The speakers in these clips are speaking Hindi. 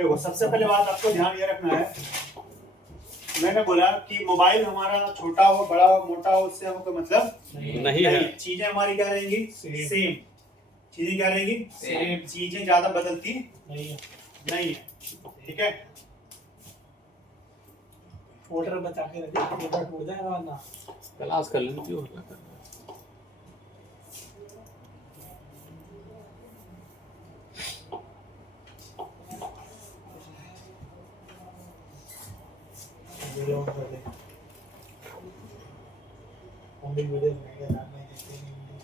देखो सबसे पहले बात आपको ध्यान ये रखना है, मैंने बोला कि मोबाइल हमारा छोटा हो बड़ा हो मोटा हो उससे हमको मतलब नहीं है। चीजें हमारी क्या रहेंगी सेम, चीजें क्या रहेंगी सेम, चीजें ज्यादा बदलती नहीं है, ठीक है। फोल्डर बचा के रखिए, फोल्डर टूट जाएगा वरना। क्लास कर लेंगे क्यों हल्ला कर रहे हो? वीडियो ऑन कर दे। हम भी वीडियो बनाएंगे, रात में देखते हैं वीडियो।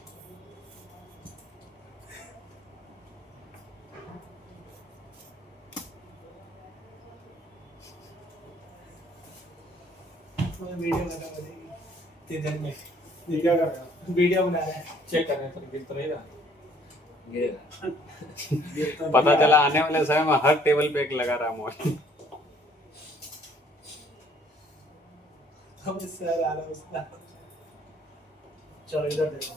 तो वीडियो लगा देगी इधर में। ये क्या कर रहे हो? वीडियो बना रहे हैं। चेक कर रहे हैं तो गिर तो नहीं रहा। गिरेगा। पता चला आने वाले समय में हर टेबल पे एक लगा रहा मोबाइल। अब इससे आ रहा है उसका। चलो इधर देखो,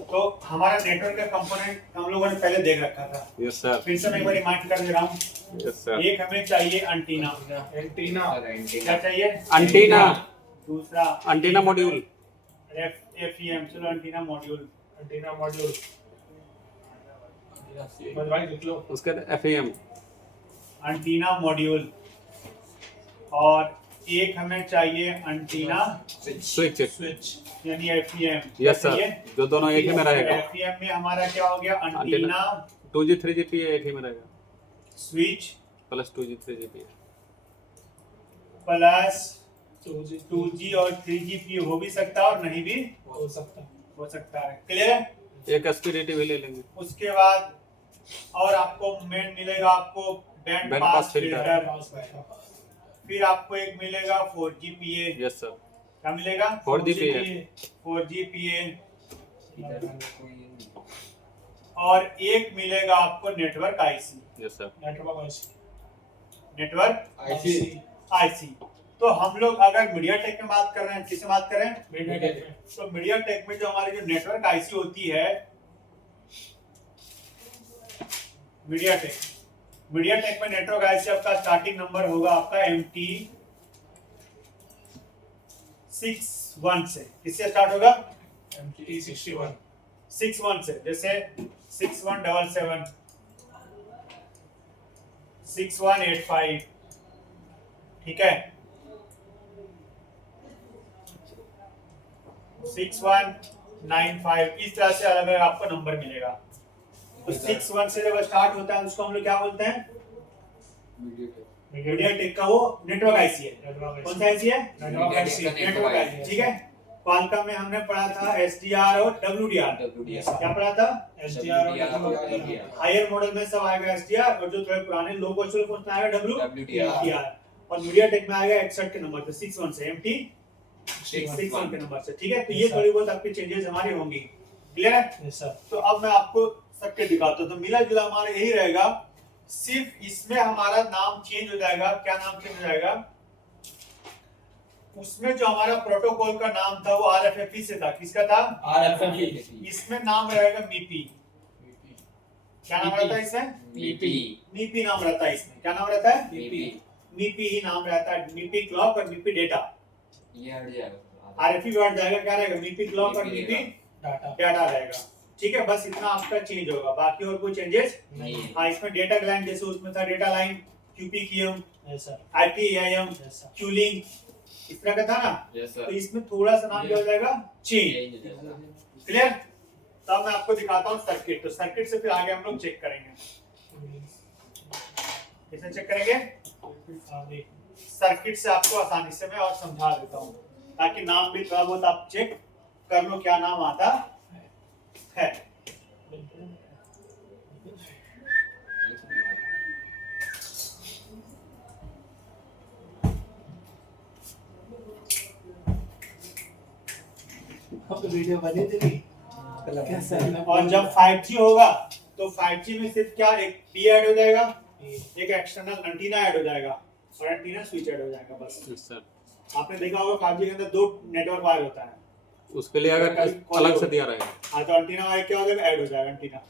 तो हमारा नेटवर्क का कंपोनेंट हम लोगों ने पहले देख रखा था। यस सर, फिर से मैं एक बार रिमाइंड कर दे रहा हूँ, यस सर। एक हमें चाहिए एंटीना, एंटीना। क्या चाहिए एंटीना, दूसरा एंटीना मॉड्यूल। एफईएम, चलो एंटीना मॉड्यूल, एंटीना मॉड्यूल। भाई लिख लो। उसके एफईएम, एंटीना मॉड्यूल, और एक हमें चाहिए एंटीना स्विच। स्विच। यानी एफईएम। यस सर, जो दोनों एक ही में रहेगा। एफईएम में हमारा क्या हो गया एंटीना 2G 3GP एक ही में रहेगा, switch plus 2G 3GP। Plus 2G 2G और 3GP हो भी सकता है और नहीं भी हो सकता है। हो सकता है, क्लियर। एक एसपीडीटी भी ले लेंगे। उसके बाद और आपको मेन मिलेगा आपको band band pass pass filter. Filter, pass बैठा। फिर आपको एक मिलेगा 4GPA, यस सर, क्या मिलेगा 4GPA। 4GPA, और एक मिलेगा आपको network IC. Yes sir. Network IC. Network IC. तो हम लोग अगर मीडिया टेक में बात कर रहे हैं, किससे बात कर रहे हैं, मीडिया टेक में। तो मीडिया टेक में जो हमारी जो नेटवर्क आईसी होती है, मीडिया टेक में नेटवर्क आईसी आपका स्टार्टिंग नंबर होगा आपका MT 61 से। किससे स्टार्ट होगा MT 61 61 से, जैसे 6177 6185, ठीक है 6195, इस तरह से अलग अलग आपको नंबर मिलेगा। तो 61 से जब स्टार्ट होता है उसको हम लोग क्या बोलते हैं, मीडिया टेक का वो नेटवर्क आईसी है। कौन सा आईसी है, नेटवर्क आईसी। नेटवर्क आईसी, ठीक है। क्वालकॉम में हमने पढ़ा था SDR और WDR। क्या पढ़ा था, SDR और WDR। हायर मॉडल में सब आएगा SDR, और जो थोड़े पुराने लो क्वेश्चन फोन में आएगा WDR। और मीडिया टेक में आएगा 61 के नंबर पे, 61 से MT 61 के नंबर से, ठीक है। तो ये थोड़ी बहुत आपकी चेंजेस हमारी होंगी, क्लियर है। Yes sir. तो अब मैं आपको सबके दिखाता हूँ, तो मिला जुला हमारा यही रहेगा, सिर्फ इसमें हमारा नाम चेंज हो जाएगा। क्या नाम चेंज हो जाएगा, उसमें जो हमारा प्रोटोकॉल का नाम था वो RFFE से था। किसका था, RFFE। इसमें नाम रहेगा MIPI। क्या नाम रहता है इसमें, MIPI नाम रहता है इसमें। क्या नाम रहता है, MIPI ही नाम रहता है। MIPI क्लॉक और MIPI डेटा, RFFE वर्ड जाएगा, क्या रहेगा MIPI क्लॉक और MIPI डाटा रहेगा, ठीक है। बस इतना आपका चेंज होगा, बाकी और कोई चेंजेस नहीं। हाँ, इसमें डेटा लाइन जैसे उसमें था data line QPQM, yes sir. IPAIM, yes sir. क्यूलिंग, इस तरह का था ना। तो इसमें थोड़ा सा नाम क्या हो जाएगा, चेंज, क्लियर। तो अब मैं आपको दिखाता हूँ सर्किट। तो सर्किट से फिर आगे हम लोग चेक करेंगे। किससे चेक करेंगे, सर्किट से आपको आसानी से मैं और समझा देता हूँ, ताकि नाम भी थोड़ा बहुत आप चेक कर लो क्या नाम आता है। अब तो वीडियो बनी थी। और जब 5G होगा तो 5G में सिर्फ क्या एक P ऐड हो जाएगा, एक एक्सटर्नल एंटीना ऐड हो जाएगा और एंटीना स्विच ऐड हो जाएगा, बस। Yes sir. आपने देखा होगा 5G के अंदर 2 नेटवर्क वायर होता है, उसके लिए अगर अलग से दिया रहेगा। हाँ, तो एंटीना वायर क्या हो जाएगा, ऐड हो जाएगा एंटीना,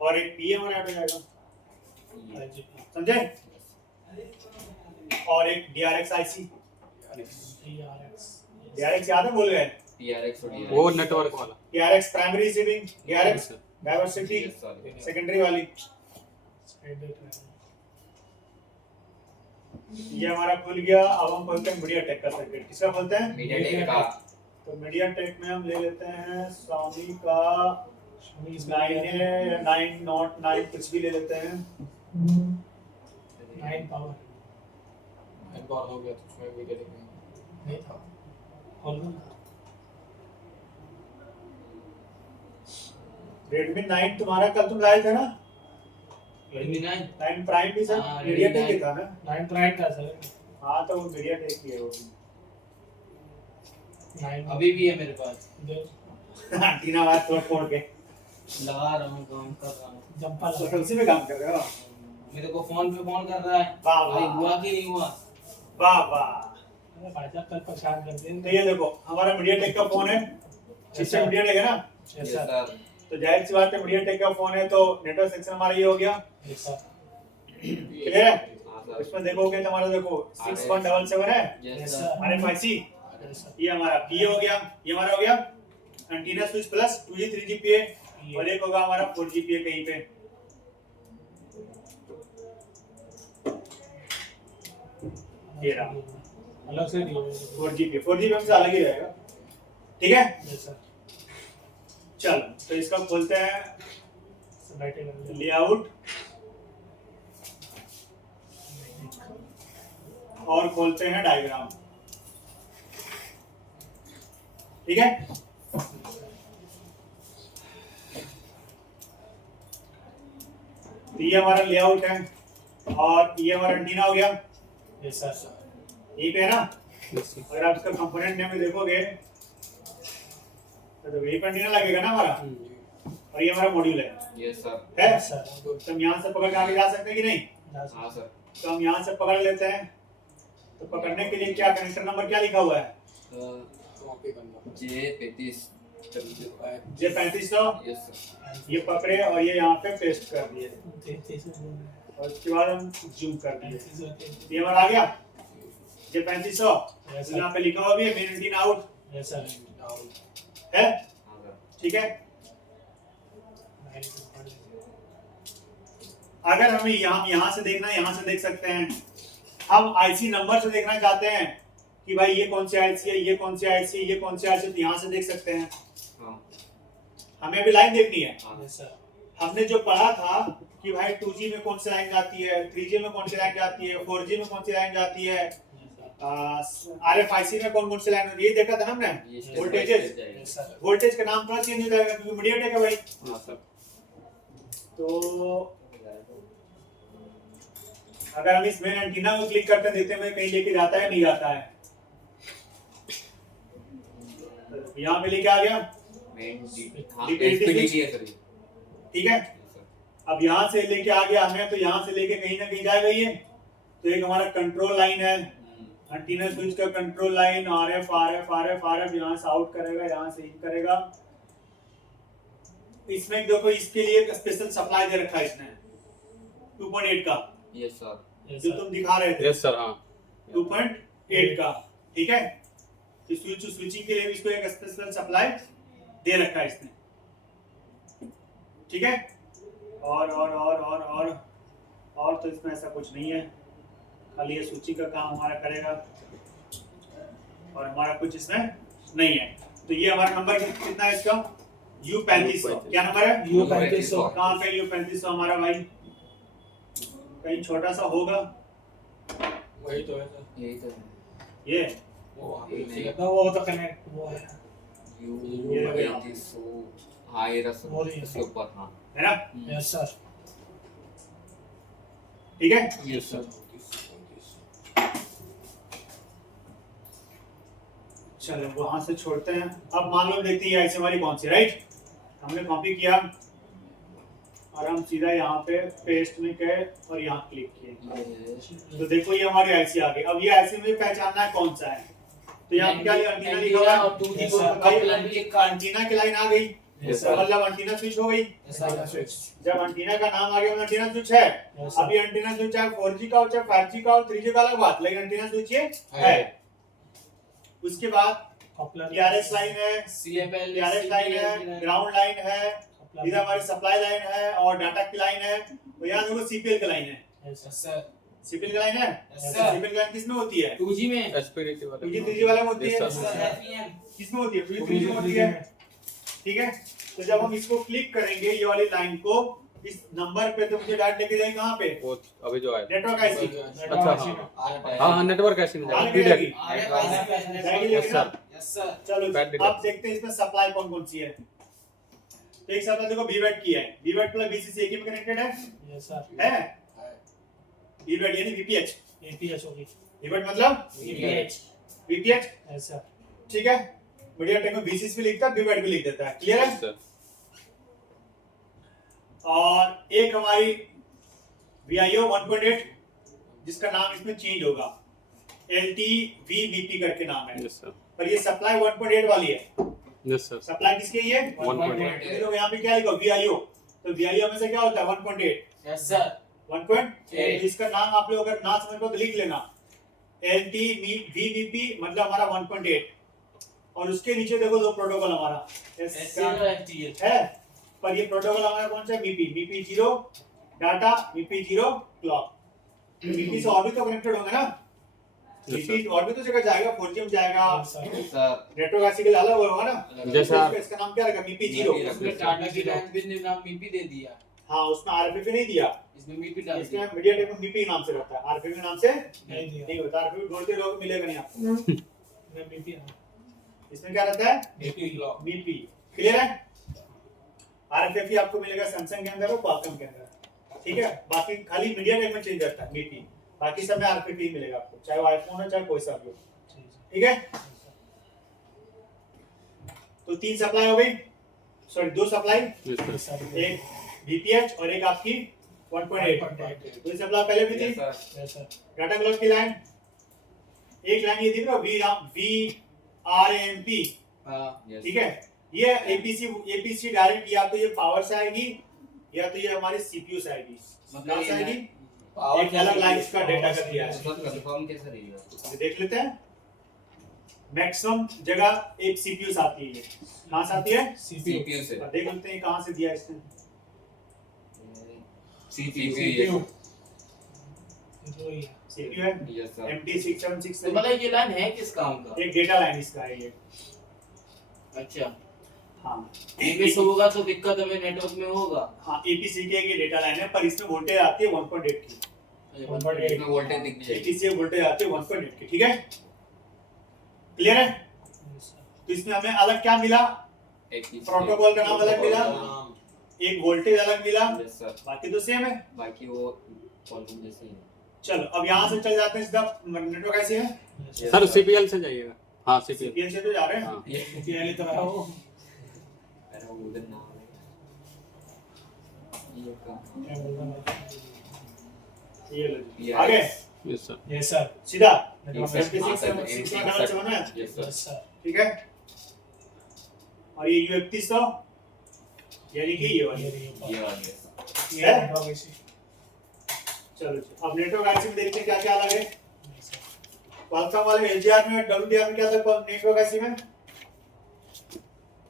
और एक PM और ऐड हो जाएगा। IGP समझे? और एक DRX IC, DRX DRX याद है, भूल गए? TRX और वो नेटवर्क वाला DRX primary receiving, DRX sir diversity Yes, sorry. Secondary वाली। Edit ये हमारा खुल गया। अब हम खोलते हैं मीडिया टेक का सर्किट। किसका खोलते हैं? MediaTek का तो मीडिया टेक में हम ले लेते हैं Xiaomi का Xiaomi 9 है या 9 Note 9 कुछ भी ले लेते हैं। 9 पावर एक बार हो गया तो उसमें भी करेंगे। नहीं था खोल लो Redmi 9 तुम्हारा कल तुम लाए थे ना? Redmi 9 9 प्राइम भी सर हाँ, मीडिया Redmi टेक ही था ना? 9 प्राइम का सर हाँ तो वो मीडिया टेक ही है वो भी। 9 अभी भी है मेरे पास, एंटीना बात थोड़ा फोड़ के लगा रहा हूँ, काम कर रहा हूँ। जंपा तो लगा उसी में काम कर रहे हो? मेरे को फोन पे फोन कर रहा है, वाह भाई वाह हुआ कि नहीं हुआ? वाह वाह। अरे भाईजान कल परेशान कर तो दिए ये देखो हमारा मीडिया टेक का फोन है, चिपसेट मीडिया टेक है ना? Yes Yes, sir sir. तो जाहिर सी बात है मीडिया टेक का फोन है तो नेटवर्क सेक्शन हमारा ये हो गया। यस सर क्लियर है? हाँ, sir. इसमें देखोगे तो हमारा देखो 6177 है Yes, Yes, sir. sir. RFIC, yes sir ये हमारा PA हो गया, ये हमारा हो गया antenna switch plus 2G 3G PA और एक होगा हमारा 4G PA कहीं पे। ये रहा। अलग से दिए 4G PA, 4G PA से अलग ही रहेगा। ठीक है, यस सर चल तो इसका खोलते हैं बैठे कर लेआउट और खोलते हैं डायग्राम। ठीक है, तो ये हमारा लेआउट है और ये हमारा एंटीना हो गया, यस सर यही पे है ना? यस सर अगर आप इसका कंपोनेंट नेम में देखोगे तो यही पे एंटीना लगेगा ना हमारा, और ये हमारा मॉड्यूल है Yes, sir. है? सर तो हम यहाँ से पकड़ के आगे जा सकते हैं कि नहीं? हाँ, sir. तो हम यहाँ से पकड़ लेते हैं। तो पकड़ने के लिए क्या कनेक्टर नंबर क्या लिखा हुआ है? कॉपी करना J35. J3500। Yes, sir. ये पकड़े और ये यहाँ पे पेस्ट कर दिए और उसके बाद हम जूम कर दिए। ये हमारा आ गया J3500। Yes, तो यहाँ पे लिखा हुआ भी है main antenna out yes sir है। हाँ, sir. ठीक है, अगर हमें यहाँ से देखना है, यहाँ से देख सकते हैं। हम आईसी नंबर से देखना चाहते हैं कि भाई ये कौन सी आईसी है, ये कौन सी आईसी है, ये कौन सी आईसी है, तो यहाँ से देख सकते हैं। हाँ, हमें भी लाइन देखनी है। हाँ. यस सर हमने जो पढ़ा था कि भाई 2G में कौन सी लाइन जाती है, 3G में कौन सी लाइन जाती है, 4G में कौन सी लाइन जाती है, RFIC में कौन कौन सी लाइन होती है, ये देखा था ना हमने। ये step by Voltages. step जाएगा. यस सर वोल्टेज का नाम थोड़ा चेंज हो जाएगा क्योंकि मीडिया टेक है भाई। हाँ सर तो अगर हम इस मेन एंटीना को क्लिक करते देखते हैं कहीं लेके जाता है नहीं जाता है। यहाँ पे लेके आ गया, Main D- हाँ, DPDT SPDT है, sir. ये. ठीक है। Yes, sir. अब यहाँ से लेके आ गया हमें, तो यहाँ से लेके कहीं ना कहीं जाएगा ये। तो एक हमारा कंट्रोल लाइन है, एंटीना स्विच का कंट्रोल लाइन, RF यहाँ से आउट करेगा, यहाँ से इन करेगा। इसमें देखो इसके लिए एक स्पेशल सप्लाई दे रखा है इसने 2.8 का, Yes, sir. यस जो सर तुम दिखा रहे थे यस सर हाँ 2.8 का। ठीक है, तो स्विचिंग के लिए भी इसको एक स्पेशल सप्लाई दे रखा है इसने। ठीक है, और तो इसमें ऐसा कुछ नहीं है, खाली ये स्विचिंग का काम हमारा करेगा और हमारा कुछ इसमें नहीं है। तो ये हमारा नंबर कितना है इसका? U3500। क्या नंबर है? U3500 कहाँ पे U3500 हमारा भाई? कहीं छोटा सा होगा वही तो है सर यही तो है. ये। वो वहाँ यही पे नहीं. सीधा वो तो कनेक्ट वो है ये हो गया। U3500. हाँ, ये रहा, sir. वो रही है. उसके ऊपर, हाँ. है ना? यस सर ठीक है, Yes, sir. चलो वहां से छोड़ते हैं। अब मान लो देखते हैं ये आईसी हमारी कौन सी, राइट? हमने कॉपी किया और हम सीधा यहाँ पे पेस्ट में गए और यहाँ क्लिक किए। तो देखो ये हमारी आईसी आ गई। अब ये आईसी मुझे पहचानना है कौन सा है। तो यहाँ पे क्या लिखा, एंटीना लिखा हुआ है। Yes, sir. भाई एंटीना की लाइन आ गई, Yes, तो मतलब एंटीना स्विच हो गई। Antenna switch. जब एंटीना का नाम आ गया मतलब एंटीना स्विच है। Yes, sir. अभी एंटीना स्विच चाहे 4G का हो चाहे 5G का हो 3G का अलग बात, लेकिन एंटीना स्विच ये है। उसके बाद Coupler. TRS लाइन है, CFL TRS लाइन है, ग्राउंड लाइन है, Coupler. इधर हमारी सप्लाई लाइन है और डाटा की लाइन है। तो यहाँ देखो CPL की लाइन है। Yes, sir. सर CPL की लाइन है। Yes, sir. CPL की लाइन किसमें होती है? 2G में एसपीडीटी वाले 2G 3G वाले में होती है। Yes, sir. सर FEM किसमें होती है? 2G 3G में होती है। ठीक है, तो जब हम इसको क्लिक करेंगे ये वाली लाइन को इस नंबर पे, तो मुझे डायरेक्ट लेके जाएगी कहाँ पे? वो अभी जो आया नेटवर्क आईसी। अच्छा हाँ नेटवर्क ऐसे में आगे जाएगा जाएगी। पीडीएफ जाएगी यस लेकिन ना? सर यस सर चलो Bad detail. अब देखते हैं इसमें सप्लाई कौन कौन सी है। तो एक सप्लाई देखो VWAT की है। VWAT प्लस VCC एक ही में कनेक्टेड है। Yes, sir. है VWAT यानी VPH। APH होगी. VWAT मतलब VPH. VPH। Yes, sir. ठीक है, मीडियाटेक में VCC भी लिखता है, VWAT भी लिख देता है। क्लियर है? सर और एक हमारी VIO 1.8 जिसका नाम इसमें चेंज होगा, LTVBP करके नाम है। यस सर पर ये सप्लाई 1.8 वाली है। यस सर सप्लाई किसकी है ये? 1.8 ये लोग यहाँ पे क्या लिखो VIO, तो VIO में से क्या होता है 1.8। यस सर 1.8 इसका नाम आप लोग अगर ना समझ पाओ तो लिख लेना, LTVBP मतलब हमारा 1.8। और उसके नीचे देखो दो प्रोटोकॉल हमारा FTH है, पर ये प्रोटोकॉल हमारा कौन सा है? BP0 data, BP0 clock. BP से और भी तो कनेक्टेड होंगे ना, Yes, BP और भी तो जगह जाएगा, 4G में जाएगा, Yes, sir. Sir network IC के लिए अलग होगा ना। जैसा तो इसका नाम क्या रखा? BP0। इसमें टाटा की लैंग्वेज ने नाम मीपी दे दिया हाँ, उसमें RFP नहीं दिया, इसमें मीपी डाल इसमें दिया मीडियाटेक में BP नाम से रहता है, RFP के नाम से नहीं दिया. नहीं होता। RFP ढूंढते रहो मिलेगा नहीं आपको। मैं BP है. इसमें क्या रहता है? मीपी ब्लॉक BP। क्लियर है? RFP आपको मिलेगा सैमसंग के अंदर और क्वालकॉम के अंदर। ठीक है, बाकी खाली मीडियाटेक में चेंज रहता है BP, बाकी सब में RFP ही मिलेगा आपको, चाहे वो आईफोन हो चाहे कोई सा भी हो। ठीक है, तो 3 सप्लाई हो गई, सॉरी 2 सप्लाई, यस सर एक VPH और एक आपकी 1.8। तो सप्लाई पहले भी थी। Yes, sir. डाटा क्लॉक की लाइन, एक लाइन ये दिख रहा VRAMP। हां ठीक है, ये APC डायरेक्ट या तो ये पावर से आएगी या तो ये हमारी CPU से आएगी। कहाँ से आएगी? एक अलग लाइन इसका डेटा का दिया है, कंफर्म कैसे रहेगा? तो देख लेते हैं। मैक्सिमम जगह एक CPU से आती है, ये कहाँ से आती है? CPU से और देख लेते हैं कहाँ से दिया है इसने। CPU जो ही है. CPU है यस सर MT676। तो मतलब ये लाइन है किस काम का एक डेटा लाइन इसका है ये। अच्छा हाँ मिस होगा तो दिक्कत हमें नेटवर्क में होगा हाँ, APC के ये डेटा लाइन है, पर इसमें वोल्टेज आती है 1.8 की। इसमें वोल्टेज दिख जाएगी। APC वोल्टेज आती है 1.8 की। ठीक है, क्लियर है? Yes, sir. तो इसमें हमें अलग क्या मिला? प्रोटोकॉल का नाम अलग मिला, एक वोल्टेज अलग मिला, यस सर बाकी तो सेम है। बाकी वो कॉलम जैसे ही है। चलो अब यहाँ से चल जाते हैं सीधा नेटवर्क कैसे है? Yes, sir. सर सीपीएल से जाइएगा हाँ सीपीएल CPL से तो जा रहे हैं। हाँ ये पहले तो है वो. अरे वो उधर नाम है ये का क्या बोल रहा है? ये लो जी। Yes. आगे यस सर Yes, sir. सीधा Network Yes, sir. 56 है। Yes sir Yes, sir. ठीक है, और ये U3100 यानी कि ये वाली ये वाली है है। Network IC. चलो जी, अब नेटवर्क आईसी में देखते हैं क्या क्या अलग है। Yes, sir. क्वालकॉम वाले LGR में WDR में क्या था? नेटवर्क आईसी में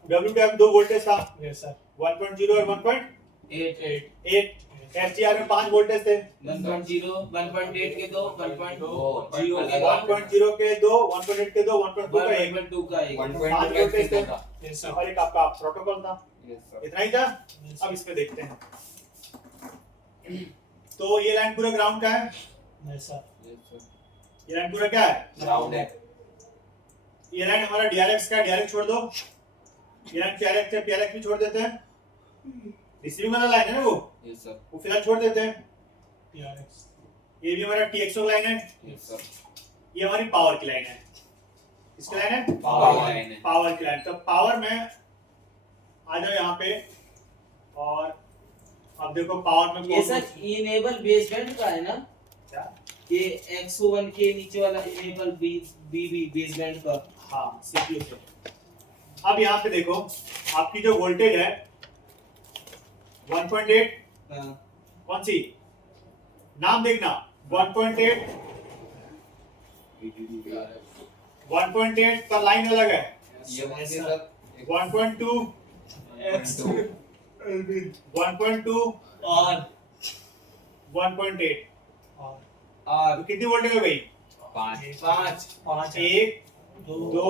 WDR में 2 वोल्टेज था, Yes, sir. 1.0 और 1.8। 8 SGR में 5 वोल्टेज थे, 1.0 1.8 के दो 1.0 के 1.0 के 2, 1.8 के 2, 1.2 का 1, 1.2 का एक 5 वोल्टेज थे, Yes, sir. और एक आपका प्रोटोकॉल था। यस सर इतना ही था। Yes, अब sir. इसमें देखते हैं। तो ये लाइन पूरा ग्राउंड का है, Yes, sir. यस सर ये लाइन पूरा क्या है? ग्राउंड है ये लाइन हमारा DRX का है, DRX छोड़ दो। ये लाइन PRX है, PRX भी छोड़ देते हैं। रिसीविंग वाला लाइन है ना यस सर वो फिलहाल छोड़ देते हैं। PRX. ये भी हमारा TXO लाइन है, यस सर ये हमारी पावर की लाइन है। किसकी लाइन है? पावर लाइन है पावर की लाइन। तो पावर में आ जाओ यहाँ पे, और अब देखो पावर में ये सर इनेबल बेसबैंड का है ना क्या? ये X01 के नीचे वाला इनेबल बीबी बेसबैंड का हाँ CPU से। अब यहाँ पे देखो आपकी जो वोल्टेज है 1.8 हाँ, कौन सी नाम देखना 1.8 1.8 पर लाइन अलग है ये कौन सी सर 1.2 1.2 और 1.8 और तो कितनी वोल्टेज हो गई 5 पाँच पाँच 1 दो 2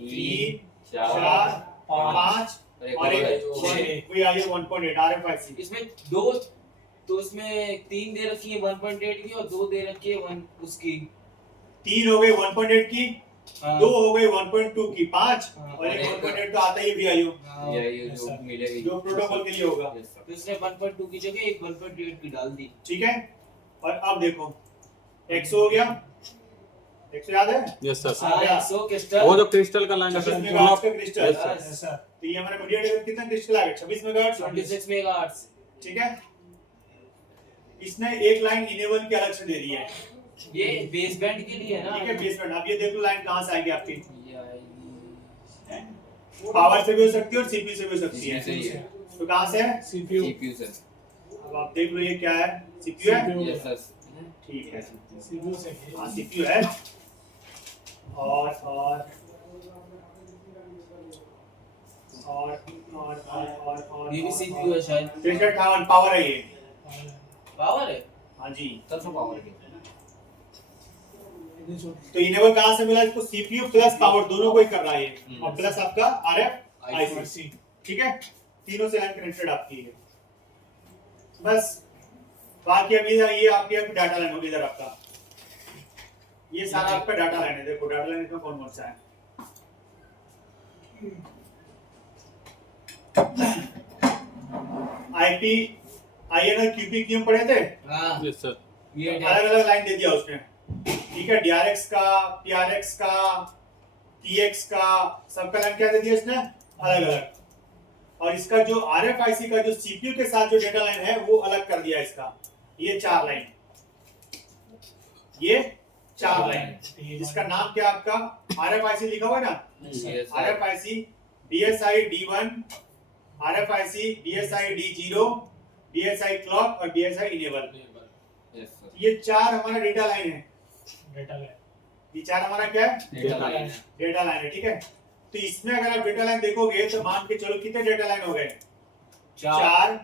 3 4 4 5 और एक वही आ गया 1.8 RFIC इसमें दो तो इसमें 3 दे रखी है 1.8 की और 2 दे रखी है 1 उसकी 3 हो गई 1.8 की हाँ, 2 हो गई 1.2 की 5 हाँ, और एक और 1.8 तो आता ही है VIO हाँ, ये जो मिलेगी जो प्रोटोकॉल के लिए होगा Yes, sir. तो इसने 1.2 की जगह एक 1.8 की डाल दी। ठीक है और अब देखो 100 हो गया 100 याद है यस सर हाँ, क्या? 100 क्रिस्टल वो जो क्रिस्टल का लाइन 26 मेगाहर्ट्ज का क्रिस्टल Yes, sir. ऐसा तो ये हमारा मीडिया टेक कितना क्रिस्टल आ गया 26 मेगाहर्ट्ज 26 मेगाहर्ट्ज। ठीक है इसने एक लाइन इनेबल की अलग से दे दी है ये बेस बैंड के लिए है ना। ठीक है बेसमेंट अब ये देख लो लाइन कहां से आएगी आपकी ये आएगी पावर से भी हो सकती है और सीपीयू से भी हो सकती है सही है तो कहां से है CPU CPU सर अब आप देख लो ये क्या है सीपीयू है CPU यस सर ठीक है CPU से हाँ सीपीयू है और ये भी सीपीयू है शायद। 358 पावर है ये पावर है हाँ जी तब तो पावर के तो इनेबल कहां से मिला इसको सीपीयू प्लस पावर दोनों को ही कर रहा है ये और प्लस आपका आरएफ आईसी ठीक है तीनों से लाइन कनेक्टेड आपकी है बस बाकी अभी ये आपकी डाटा लाइन होगी इधर आपका ये सारा आपका डाटा लाइन है देखो डाटा लाइन इसमें कौन कौन सा है आईपी आईएनआर क्यूपी की हम पढ़े थे हाँ यस सर ये अलग अलग लाइन दे दिया उसने ठीक है डीआरएक्स का पीआरएक्स का टीएक्स का सबका लाइन क्या दे दिया इसने अलग अलग और इसका जो आरएफआईसी का जो सीपीयू के साथ जो डेटा लाइन है वो अलग कर दिया इसका ये 4 लाइन ये 4 लाइन जिसका नाम क्या आपका आरएफआईसी लिखा हुआ है ना yes sir RFIC BSI D1 RFIC BSI D0 BSI clock और बीएसआई इनेबल यस सर ये 4 हमारा डेटा लाइन है डेटा लाइन ये 4 हमारा क्या है डेटा लाइन डेटा लाइन है ठीक है तो इसमें अगर आप डेटा लाइन देखोगे तो मान के चलो कितने डेटा लाइन हो गए 4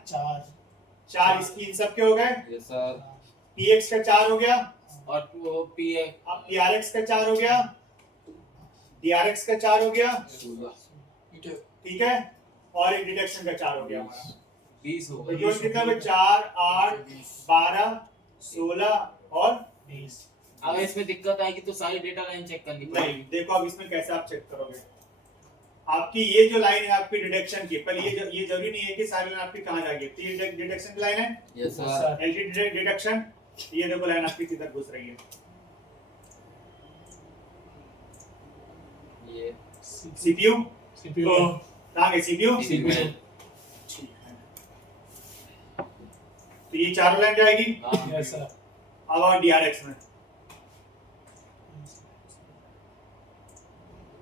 चार इसकी इन सब के हो गए यस सर px का 4 हो गया और वो पीए अब prx का 4 हो गया drx का 4 हो गया ठीक है और एक डिडक्शन का 4 हो गया हमारा 20 हो तो गए। टोटल कितना हुआ 4 8 12 16 और 20 अगर इसमें दिक्कत आएगी तो सारी डेटा लाइन चेक करनी नहीं पड़ेगी। देखो अब इसमें कैसे आप चेक करोगे आपकी ये जो लाइन है आपकी डिडक्शन की पहले ये जरूरी नहीं है कि सारी लाइन आपकी कहां जाएगी तो ये डिडक्शन की लाइन है यस सर एलटी डिडक्शन ये देखो लाइन आपकी किधर घुस रही है ये सीपीयू CPU कहां गई सीपीयू CPU ठीक है तो ये चारों लाइन जाएगी हाँ, यस सर अब और डीआरएक्स में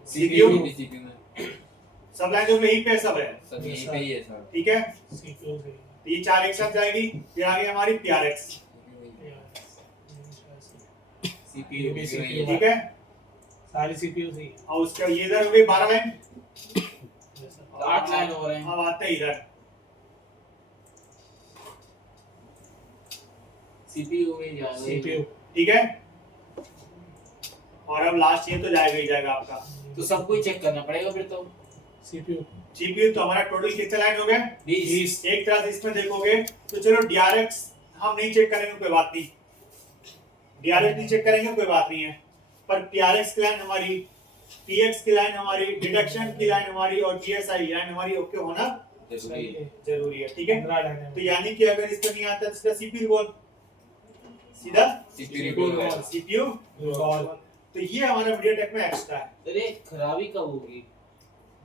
CPU CPU CPU में सब लाइन जो यहीं पे सब है सर यहीं पे ही है सर ठीक है CPU से तो ये 4 एक साथ जाएगी फिर आगे हमारी पीआरएक्स सीपीयू भी CPU CPU ठीक है सारी CPU से ही है। और उसका ये इधर हो गई 12 लाइन यस सर 8 लाइन हो रहे हैं। अब आते हैं इधर सीपीयू में जाएगा। CPU ठीक है और अब लास्ट ये तो जाएगा ही जाएगा आपका तो सबको ही चेक करना पड़ेगा फिर तो। CPU जीपीयू तो हमारा टोटल कितने लाइन हो गए 20 एक तरह से इसमें देखोगे तो चलो डीआरएक्स हम नहीं चेक करेंगे कोई बात नहीं डीआरएक्स नहीं चेक करेंगे कोई बात नहीं है पर पीआरएक्स की लाइन हमारी पीएक्स की लाइन हमारी डिडक्शन की लाइन हमारी और पीएसआई लाइन हमारी ओके होना जरूरी है जरूरी है ठीक है 15 लाइन है। तो यानी कि अगर इसमें नहीं आता तो सीधा सीपीयू बोल सीधा CPU रिकॉर्ड है सीपीयू Recall। तो ये हमारा मीडियाटेक में एक्स्ट्रा है अरे खराबी कब होगी?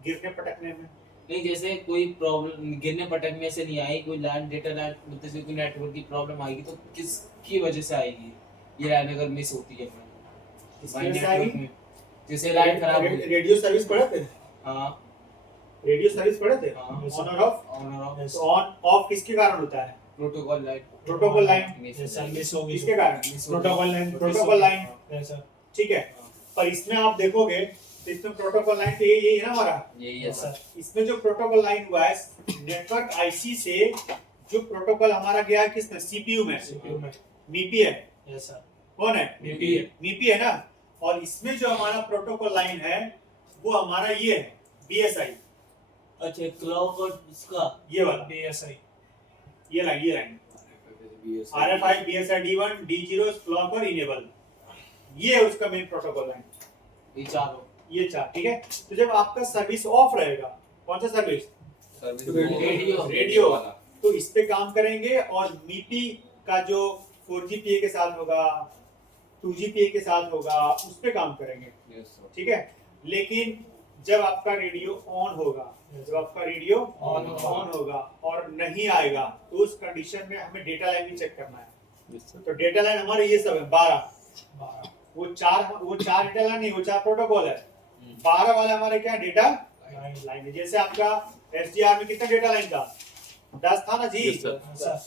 गिरने पटकने में नहीं जैसे कोई प्रॉब्लम गिरने पटकने से नहीं आई, कोई लैंड डेटा लाइन मतलब से कोई नेटवर्क की प्रॉब्लम आएगी तो किसकी वजह से आएगी ये लाइन अगर मिस होती है किसकी वजह से आएगी? जैसे लाइन खराब हुई। रेडियो सर्विस पढ़े थे हाँ रेडियो सर्विस पढ़े थे, हाँ। ऑन और ऑफ। ऑन और ऑफ तो ऑन ऑफ किसके कारण होता है? Protocol line protocol line. Yes sir, miss होगी किसके कारण? Protocol line protocol line. Yes sir, ठीक है। पर इसमें आप देखोगे तो इसमें प्रोटोकॉल लाइन तो यही है ना हमारा। यही है yes सर। sir, इसमें जो प्रोटोकॉल लाइन हुआ है नेटवर्क आईसी से, जो प्रोटोकॉल हमारा गया है किसमें? सीपीयू में। CPU में मीपी है। yes sir, कौन है? मीपी है। मीपी है ना। और इसमें जो हमारा प्रोटोकॉल लाइन है वो हमारा ये है बीएसआई, अच्छा क्लॉक और इसका ये वाला, BSI ये line RFI BSI D1 D0 clock और इनेबल, ये है उसका मेन प्रोटोकॉल लाइन। ये चारों ये चार, ठीक है। तो जब आपका सर्विस ऑफ रहेगा, कौन सा सर्विस? रेडियो। वाला। तो इस पे काम करेंगे और मीपी का जो 4GPA के साथ होगा, 2GPA के साथ होगा, उस पे काम करेंगे, Yes, sir. ठीक है। लेकिन जब आपका रेडियो ऑन होगा, जब आपका रेडियो ऑन ऑन होगा और नहीं आएगा, तो उस कंडीशन में हमें डेटा लाइन भी चेक करना है। Yes, sir. तो डेटा लाइन हमारे ये सब है 12, 12 वो चार डेटा लाइन नहीं, वो 4 प्रोटोकॉल है। 12 वाले हमारे क्या डेटा लाइन है। जैसे आपका एसडीआर में कितना डेटा लाइन था? 10 था ना जी। Yes, sir. sir,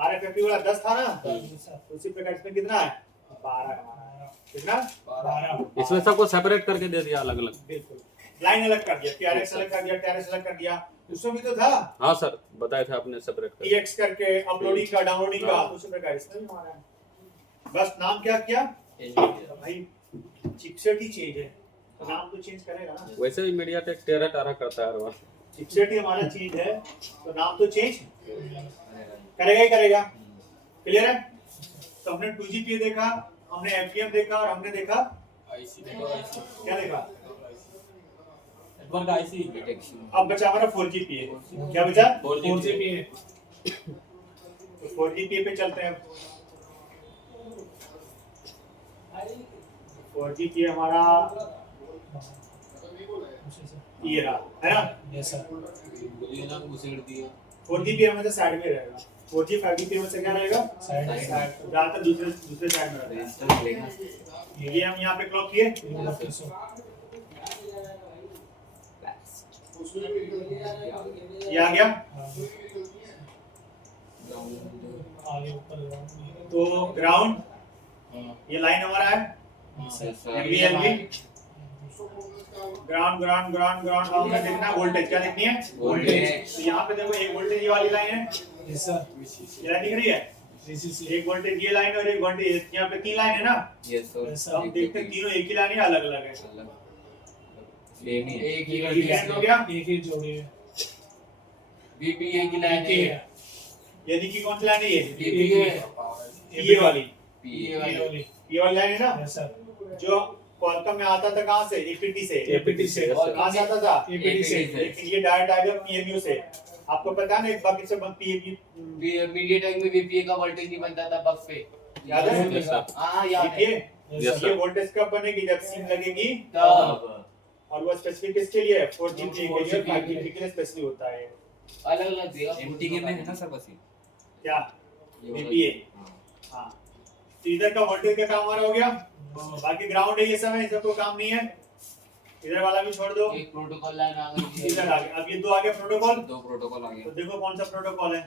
आरएफएफपी वाला 10 था ना। yes sir, तो उसी प्रकार इसमें कितना है? 12 है हमारा। कितना? 12 इसमें सबको सेपरेट करके दे दिया अलग अलग। बिल्कुल। लाइन अलग कर दिया, टीआरएक्स अलग कर दिया, टीआरएस अलग कर दिया। उसमें भी तो था हाँ सर, बताए थे आपने सेपरेट कर। टीएक्स करके अपलोडिंग का, डाउनलोडिंग का, हाँ। उसी प्रकार इसमें भी हमारा है। बस नाम क्या किया भाई? चिपसेट ही चेंज है, तो नाम तो चेंज करेगा ना। वैसे भी मीडियाटेक 13 करता है हर बार। चिपसेट ही हमारा चेंज है, तो नाम तो चेंज करेगा ही करेगा। क्लियर है? तो हमने 2GPA देखा, हमने एफडीएम देखा और हमने देखा आईसी नेटवर्क क्या देखा? IC detection. अब बचा हमारा 4GPA। क्या बचा? 4GPA तो 4GPA पे चलते हैं। 4GPA हमारा ये रहा, है ना? yes sir, बोलिए ना घुसेड़ दिया 4GPA में से साइड में रहेगा। 4G 5GPA में से क्या रहेगा? side जहाँ तक दूसरे साइड में रहेगा। रजिस्टर मिलेगा। ये हम यहाँ पे क्लॉक किए, ये आ गया। आगे ऊपर तो ग्राउंड, हाँ ये लाइन हमारा है Yes, sir. LV. Ground ground ground ground, हमें देखना वोल्टेज, क्या देखनी है? Voltage। तो यहाँ पे देखो एक वोल्टेज ये वाली लाइन है, yes sir, ये लाइन दिख रही है। CCC एक वोल्टेज ये लाइन और एक वोल्टेज, यहाँ पे 3 लाइन है ना। Yes, sir. yes तो sir, हम देखते हैं तीनों एक ही लाइन है, अलग अलग है। Same ही है। एक ही ये लाइन हो गया, एक ही जोड़ी है बीपीए की लाइन एक ही है है यानी कि कौन सी लाइन है ये? बीपीए ये वाली, ये ये वाली वाली ये वाली लाइन है ना, yes sir, जो क्वालकॉम में आता था कहाँ से? एपीटी से। APT से Yes, कहाँ से आता था? APT से लेकिन ये डायरेक्ट आएगा पीएमयू से। आपको पता है ना, एक बाकी से पीएमयू मीडियाटेक में बीपीए का वोल्टेज नहीं बनता था बग पे याद है? Yes, sir. हाँ याद है देखिए yes Yes, sir, ये वोल्टेज कब बनेगी? जब सिम लगेगी, तब और वो स्पेसिफिक किसके लिए है? 4GPA के लिए, 4GPA 5GPA के लिए स्पेसिफिक होता है। अलग अलग देगा MTK में है ना सर बस ये? क्या? ये वाला- BPA। हाँ। हाँ, तो इधर का वोल्टेज का काम हमारा हो गया। बाकी ग्राउंड है, ये सब है, इन सबको काम नहीं है। इधर वाला भी छोड़ दो, एक प्रोटोकॉल लाइन आ गई इधर आ गया। अब ये दो आ गया प्रोटोकॉल। 2 प्रोटोकॉल आ तो गया। देखो कौन सा प्रोटोकॉल है?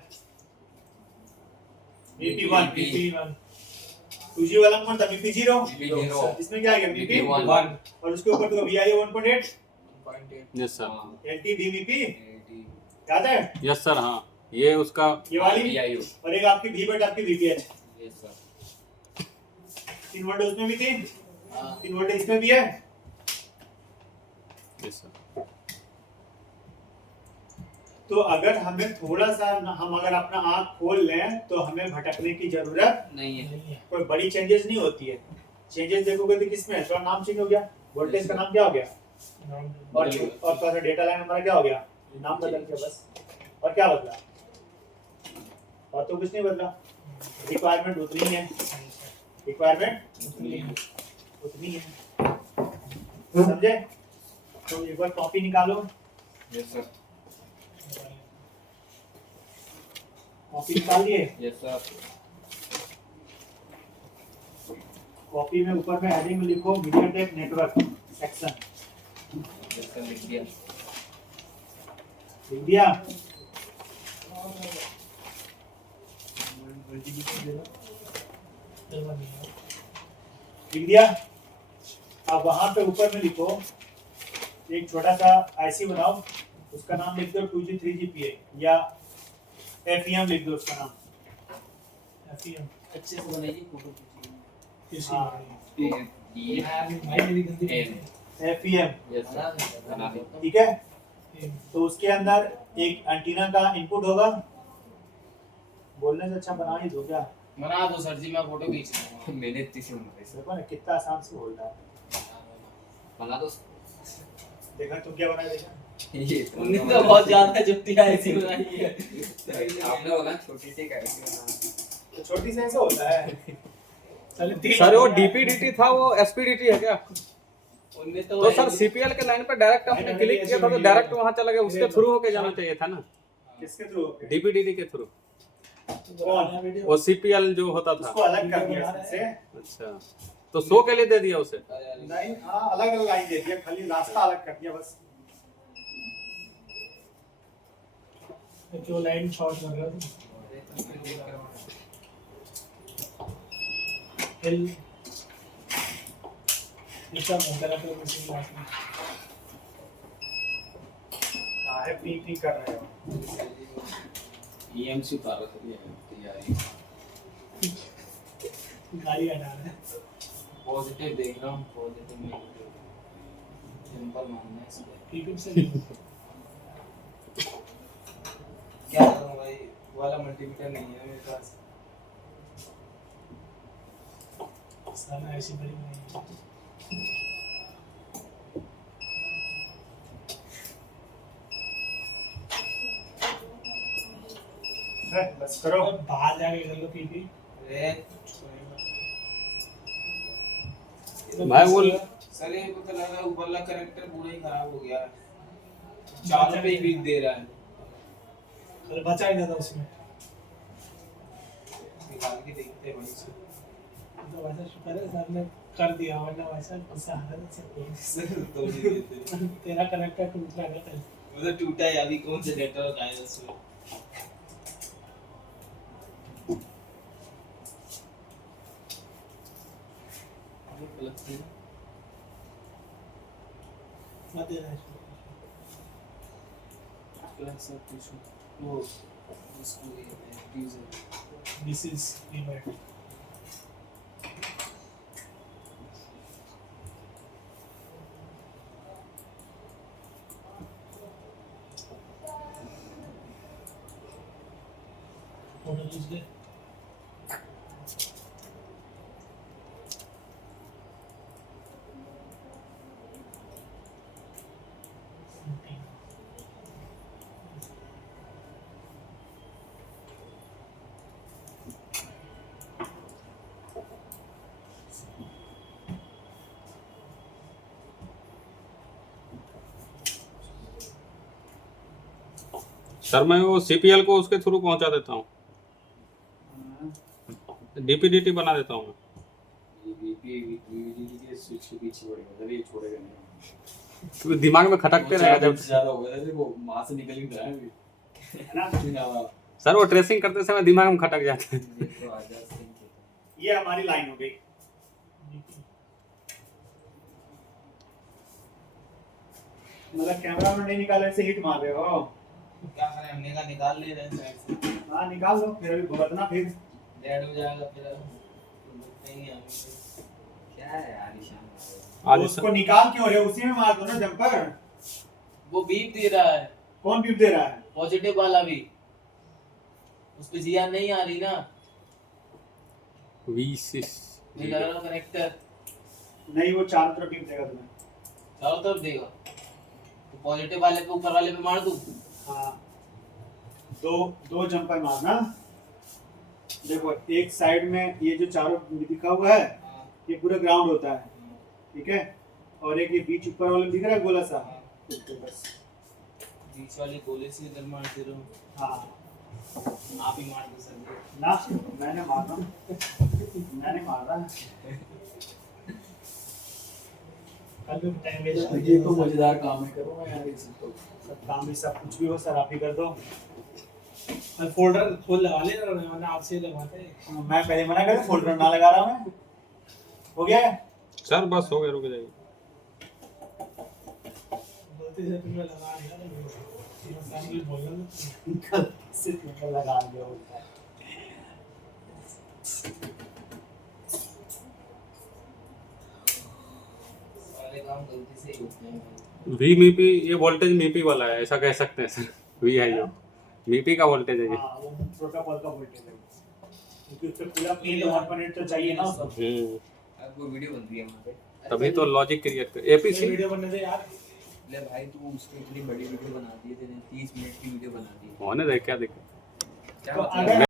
BP1। BP1 2G वाला कौन था? BP0। BP0। इसमें क्या आ गया? BP1। one और उसके ऊपर तो VIA 1.8 यस सर, हाँ। LTBVP, 80। याद है? Yes sir. हाँ, ये उसका ये वाली, VIU। और एक आपकी V बट आपकी VPH। Yes, sir. 3 वोल्ट उसमें भी थी, हाँ 3 वोल्ट इसमें भी है। Yes sir. तो अगर हमें थोड़ा सा हम अगर अपना आंख खोल लें तो हमें भटकने की जरूरत, नहीं है। नहीं है कोई बड़ी चेंजेस नहीं होती है। चेंजेस देखोगे तो किसमें है? थोड़ा नाम चेंज हो गया, वोल्टेज का नाम क्या हो गया, और थोड़ा सा डेटा लाइन हमारा क्या हो गया, नाम बदल गया बस। और क्या बदला? और तो कुछ नहीं बदला। रिक्वायरमेंट उतनी ही है, रिक्वायरमेंट उतनी है, समझे? तो एक बार कॉपी निकालो, Yes, sir. कॉपी निकाल लिए। Yes, sir. कॉपी में ऊपर में हेडिंग में लिखो MediaTek network section. Yes, sir. लिख दिया। लिख दिया? लिख दिया? अब वहां पे ऊपर में लिखो, एक छोटा सा आईसी बनाओ, उसका नाम लिख दो 2G 3G PA या FEM लिख दो उसका नाम। FEM अच्छे से बनाइए फोटो खींचिए। हाँ, ठीक है भाई मेरी गंदी एम FEM, यस सर बना दी ठीक है। तो उसके अंदर एक एंटीना का इनपुट होगा। बोलने से अच्छा बना ही दो क्या? बना दो सर जी, मैं फोटो खींच रहा हूँ। मैंने इतनी सी बनाई सर देखो ना कितना आसान से बोल रहा है। बना दो देखा तुम क्या बनाया? देखा ये उन्होंने तो बहुत ज्यादा जुत्ती ऐसी बनाई है। आपने बोला छोटी सी कैरेक्टर तो छोटी से ऐसा होता है। चलो तीन सर वो डीपीडीटी था, वो एसपीडीटी है क्या? उनमें तो सर सीपीएल के लाइन पर डायरेक्ट आपने क्लिक किया था तो डायरेक्ट वहां चला गया, उसके थ्रू होके जाना चाहिए था ना, किसके थ्रू? डीपीडीटी के थ्रू। वीडियो वो सीपीएल जो होता था। उसको अलग कर दिया इससे। अच्छा, तो शो के लिए दे दिया उसे? लाइन, हाँ अलग अलग लाइन दे दिया, खाली रास्ता अलग कर दिया बस। क्यों लाइन शॉर्ट कर रहा है? हिल इसका मंगला पे मशीन क्लास में काहे पी पी कर रहे हो? ईएमसी उतार रहा था तैयारी। गाड़ी हटा रहा है। पॉजिटिव देख रहा हूँ, पॉजिटिव में सिंपल मानना है इसको। पीपी से क्या करूँ भाई, वाला मल्टीमीटर नहीं है मेरे पास। साला ऐसी बड़ी नहीं बस करो। है। बाहर जाके कर लो पीपी। अरे भाई वो सर ये को तो लग रहा है ऊपर वाला कनेक्टर पूरा ही खराब हो गया है, चारों पे ही वीक दे रहा है। अरे बचा ही ना था उसमें। निकाल के देखते हैं भाई इसको। तो वैसा शुक्र है सर ने कर दिया, वरना वैसा गुस्सा आ रहा था सर तोड़ ही देते। तेरा कनेक्टर टूट रहा है कल। वो तो टूटा है, अभी कौन से डेटा लगाए उसमें। मत देना वो इसको user this is remade. Photo खींच ले। सर मैं वो सीपीएल को उसके थ्रू पहुंचा देता हूँ, डीपीडीटी बना देता हूँ। के स्विच के पीछे पड़ेगा सर, ये छोड़ेगा नहीं। तो दिमाग में खटकते रहेगा जब। ज्यादा हो गया था, वो वहां से निकल ही रहा है अभी। है ना? सर वो ट्रेसिंग करते समय दिमाग में खटक जाते हैं। ये तो आजाद सिंह के ये हमारी लाइन हो गई। मतलब कैमरा में नहीं निकालने से हिट मार रहे हो? क्या करें, हमने कहा निकाल ले रहे हैं साइड से। हाँ निकाल लो, फिर अभी भुगतना फिर। डेड हो जाएगा फिर। नहीं है क्या है आलिशान तो आज उसको निकाल क्यों रहे हो? उसी में मार दो ना जंपर। वो बीप दे रहा है, कौन बीप दे रहा है? पॉजिटिव वाला भी। उस पे जीआर नहीं आ रही ना, V6 नहीं लग रहा कनेक्टर। नहीं, वो चारों तरफ बीप देगा तुम्हें। चारों तरफ देगा तो पॉजिटिव वाले पे ऊपर वाले पे मार दूं। हाँ, दो जंपर मारना। देखो एक साइड में ये जो चारों दिखा हुआ है, ये पूरा ग्राउंड होता है, ठीक है। और एक ये बीच ऊपर वाला दिख रहा है गोला सा, तो बस बीच वाले गोले से इधर मारते रहो। हाँ। आप ही मार दो सर। ना मैंने मारा, मैंने मारा। कल भी टाइम वेस्ट ये तो मजेदार काम है, करो यार ये सब तो। सब काम भी सब कुछ भी हो सर आप ही कर दो। और फोल्डर खोल लगा ले वरना आपसे लगवाते हैं। मैं पहले मना कर फोल्डर ना लगा रहा मैं। हो गया है? सर बस हो गया, रुक जाइए। गलती से तुमने लगा दिया तो सामने बोल रहा कल से तुमने लगा दिया होता है। सारे काम गलती से ही होते हैं। वी मीपी, ये वोल्टेज मीपी वाला है, ऐसा कह सकते हैं सर। वी है ये, मीपी का वोल्टेज है ये। हाँ वो प्रोटोकॉल का वोल्टेज है क्योंकि उससे पूरा क्लीन कंपोनेंट तो चाहिए ना सब। अब वो वीडियो बन रही है वहाँ पे। तभी तो लॉजिक क्रिएट कर एपीसी। वीडियो बनने दे यार। ले भाई तू उसकी इतनी बड़ी वीडियो बना दी है, तेने 30 मिनट की वीडियो बना दी है। होने दे, क्या दिक्कत। क्या तो मतलब? अगर